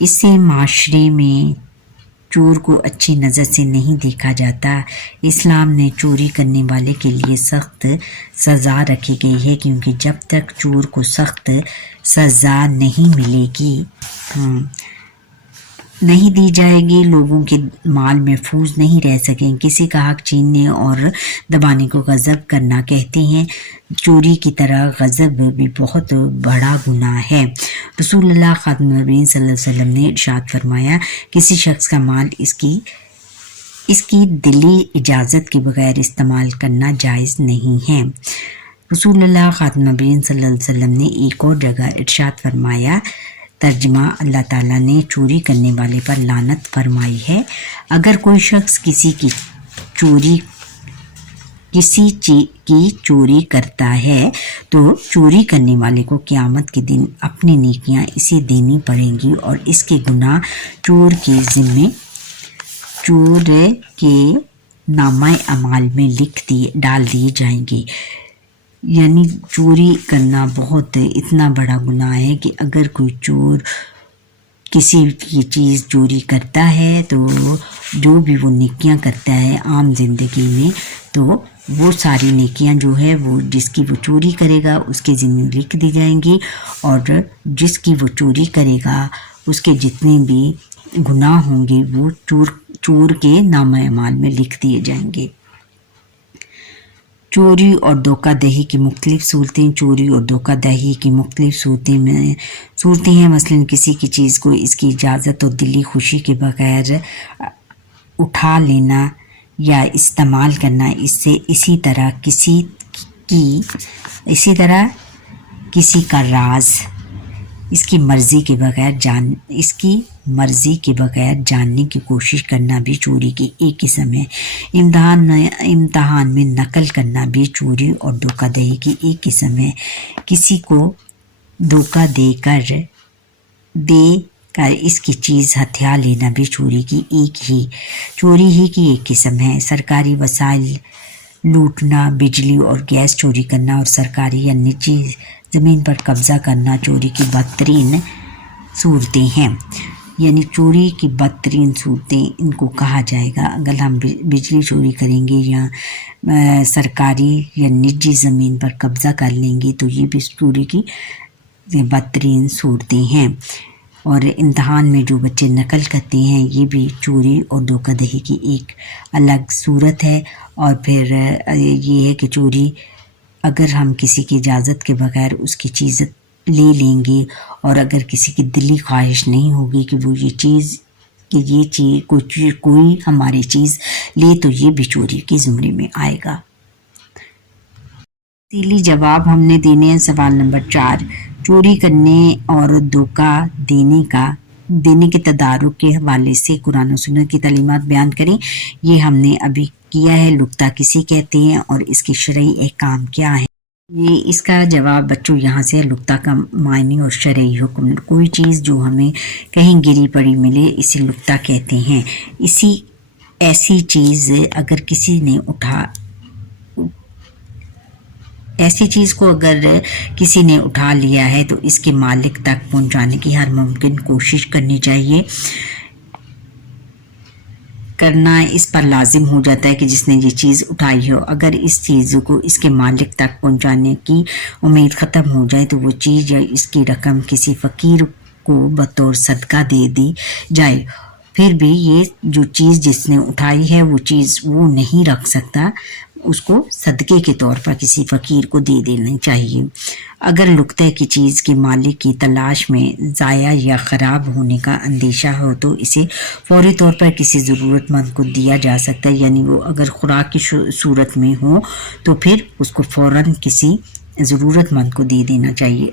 اس سے معاشرے میں چور کو اچھی نظر سے نہیں دیکھا جاتا۔ اسلام نے چوری کرنے والے کے لیے سخت سزا رکھی گئی ہے، کیونکہ جب تک چور کو سخت سزا نہیں ملے گی نہیں دی جائے گی، لوگوں کے مال محفوظ نہیں رہ سکیں۔ کسی کا حق چھیننے اور دبانے کو غصب کرنا کہتے ہیں۔ چوری کی طرح غصب بھی بہت بڑا گناہ ہے۔ رسول اللہ خاتم النبیین صلی اللہ علیہ وسلم نے ارشاد فرمایا، کسی شخص کا مال اس کی دلی اجازت کے بغیر استعمال کرنا جائز نہیں ہے۔ رسول اللہ خاتم النبیین صلی اللہ علیہ وسلم نے ایک اور جگہ ارشاد فرمایا، ترجمہ، اللہ تعالیٰ نے چوری کرنے والے پر لعنت فرمائی ہے۔ اگر کوئی شخص کسی کی چوری کرتا ہے تو چوری کرنے والے کو قیامت کے دن اپنی نیکیاں اسے دینی پڑیں گی اور اس کے گناہ چور کے نامہ اعمال میں ڈال دیے جائیں گے۔ یعنی چوری کرنا بہت اتنا بڑا گناہ ہے کہ اگر کوئی چور کسی کی چیز چوری کرتا ہے تو جو بھی وہ نیکیاں کرتا ہے عام زندگی میں، تو وہ ساری نیکیاں جو ہے وہ جس کی وہ چوری کرے گا اس کے ذمہ لکھ دی جائیں گی، اور جس کی وہ چوری کرے گا اس کے جتنے بھی گناہ ہوں گے وہ چور کے نامہ اعمال میں لکھ دیے جائیں گے۔ چوری اور دھوکہ دہی کی مختلف صورتیں۔ چوری اور دھوکہ دہی کی مختلف صورتیں ہیں، مثلاً کسی کی چیز کو اس کی اجازت اور دلی خوشی کے بغیر اٹھا لینا یا استعمال کرنا۔ اسی طرح کسی کا راز اس کی مرضی کے بغیر جاننے کی کوشش کرنا بھی چوری کی ایک قسم ہے۔ امتحان میں نقل کرنا بھی چوری اور دھوکہ دہی کی ایک قسم ہے۔ کسی کو دھوکہ دے کر اس کی چیز ہتھیا لینا بھی چوری کی ایک قسم ہے۔ سرکاری وسائل لوٹنا، بجلی اور گیس چوری کرنا اور سرکاری یا نجی زمین پر قبضہ کرنا چوری کی بدترین صورتیں ہیں۔ یعنی چوری کی بدترین صورتیں ان کو کہا جائے گا۔ اگر ہم بجلی چوری کریں گے یا سرکاری یا نجی زمین پر قبضہ کر لیں گے تو یہ بھی چوری کی بدترین صورتیں ہیں۔ اور امتحان میں جو بچے نقل کرتے ہیں یہ بھی چوری اور دھوکہ دہی کی ایک الگ صورت ہے۔ اور پھر یہ ہے کہ چوری اگر ہم کسی کی اجازت کے بغیر اس کی چیز لے لیں گے، اور اگر کسی کی دلی خواہش نہیں ہوگی کہ وہ کوئی ہماری چیز لے تو یہ بھی چوری کے زمرے میں آئے گا۔ تفصیلی جواب ہم نے دینے ہیں۔ سوال نمبر 4، چوری کرنے اور دھوکہ دینے کے تدارک کے حوالے سے قرآن و سنت کی تعلیمات بیان کریں۔ یہ ہم نے ابھی کیا ہے۔ لقطہ کسے کہتے ہیں اور اس کے شرعی احکام کیا ہیں؟ یہ اس کا جواب بچوں یہاں سے لقطہ کا معنی اور شرعی حکم۔ کوئی چیز جو ہمیں کہیں گری پڑی ملے اسے لقطہ کہتے ہیں۔ ایسی چیز کو اگر کسی نے اٹھا لیا ہے تو اس کے مالک تک پہنچانے کی ہر ممکن کوشش کرنی چاہیے۔ کرنا اس پر لازم ہو جاتا ہے کہ جس نے یہ چیز اٹھائی ہو، اگر اس چیز کو اس کے مالک تک پہنچانے کی امید ختم ہو جائے تو وہ چیز یا اس کی رقم کسی فقیر کو بطور صدقہ دے دی جائے۔ پھر بھی یہ جو چیز جس نے اٹھائی ہے وہ چیز وہ نہیں رکھ سکتا، اس کو صدقے کے طور پر کسی فقیر کو دے دینی چاہیے۔ اگر لقطے کی چیز کے مالک کی تلاش میں ضائع یا خراب ہونے کا اندیشہ ہو تو اسے فوری طور پر کسی ضرورت مند کو دیا جا سکتا ہے۔ یعنی وہ اگر خوراک کی صورت میں ہو تو پھر اس کو فوراً کسی ضرورت مند کو دے دینا چاہیے۔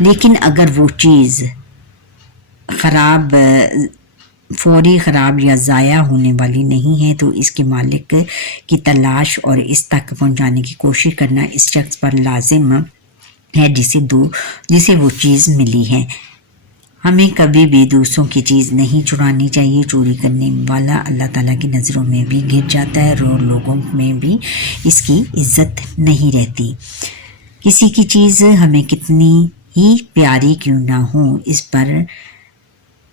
لیکن اگر وہ چیز فوری خراب یا ضائع ہونے والی نہیں ہے تو اس کے مالک کی تلاش اور اس تک پہنچانے کی کوشش کرنا اس شخص پر لازم ہے جسے وہ چیز ملی ہے۔ ہمیں کبھی بھی دوسروں کی چیز نہیں چرانی چاہیے۔ چوری کرنے والا اللہ تعالیٰ کی نظروں میں بھی گر جاتا ہے اور لوگوں میں بھی اس کی عزت نہیں رہتی۔ کسی کی چیز ہمیں کتنی ہی پیاری کیوں نہ ہو، اس پر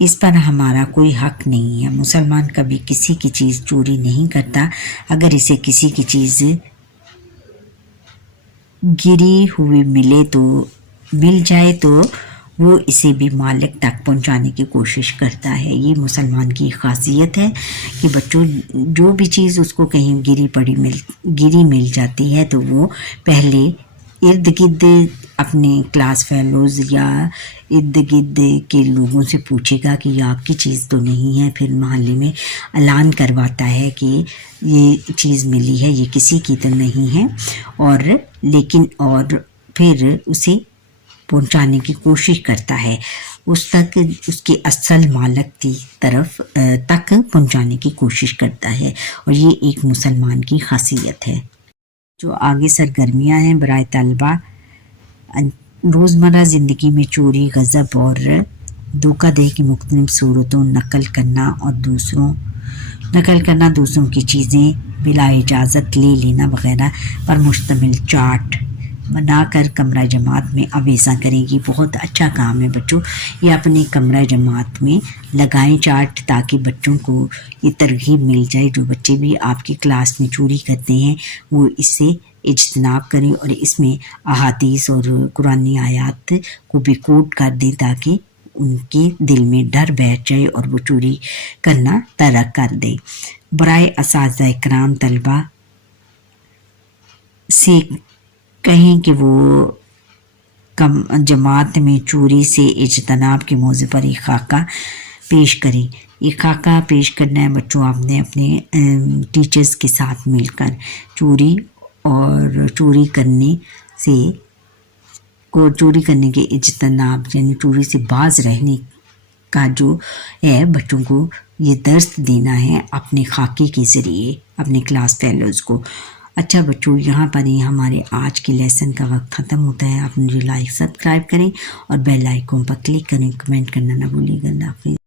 اس پر ہمارا کوئی حق نہیں ہے۔ مسلمان کبھی کسی کی چیز چوری نہیں کرتا۔ اگر اسے کسی کی چیز گری ہوئی مل جائے تو وہ اسے بھی مالک تک پہنچانے کی کوشش کرتا ہے۔ یہ مسلمان کی خاصیت ہے کہ بچوں جو بھی چیز اس کو کہیں گری مل جاتی ہے تو وہ پہلے ارد گرد اپنے کلاس فیلوز یا ارد گرد کے لوگوں سے پوچھے گا کہ یہ آپ کی چیز تو نہیں ہے، پھر محلے میں اعلان کرواتا ہے کہ یہ چیز ملی ہے، یہ کسی کی تو نہیں ہے، اور پھر اسے پہنچانے کی کوشش کرتا ہے، اس کے اصل مالک کی طرف تک پہنچانے کی کوشش کرتا ہے، اور یہ ایک مسلمان کی خاصیت ہے۔ جو آگے سرگرمیاں ہیں برائے طلبہ، روزمرہ زندگی میں چوری، غضب اور دھوکہ دہی کی مختلف صورتوں، نقل کرنا دوسروں کی چیزیں بلا اجازت لے لینا وغیرہ پر مشتمل چارٹ بنا کر کمرہ جماعت میں اویزاں کریں گی۔ بہت اچھا کام ہے بچوں، یہ اپنے کمرہ جماعت میں لگائیں چارٹ، تاکہ بچوں کو یہ ترغیب مل جائے۔ جو بچے بھی آپ کی کلاس میں چوری کرتے ہیں وہ اس سے اجتناب کریں، اور اس میں احادیث اور قرآنی آیات کو بھی کوٹ کر دیں تاکہ ان کے دل میں ڈر بیٹھ جائے اور وہ چوری کرنا ترک کر دیں۔ برائے اساتذہ اکرام، طلبہ سے کہیں کہ وہ جماعت میں چوری سے اجتناب کے موضوع پر ایک خاکہ پیش کریں۔ ایک خاکہ پیش کرنا ہے بچوں آپ نے اپنے ٹیچرز کے ساتھ مل کر۔ چوری کرنے کے اجتناب یعنی چوری سے باز رہنے کا جو ہے بچوں کو یہ درس دینا ہے اپنے خاکے کے ذریعے اپنے کلاس فیلوز کو۔ اچھا بچوں، یہاں پر ہی ہمارے آج کے لیسن کا وقت ختم ہوتا ہے۔ آپ مجھے لائک سبسکرائب کریں اور بیل آئیکن پر کلک کریں، کمنٹ کرنا نہ بھولیے گا۔ اللہ حافظ۔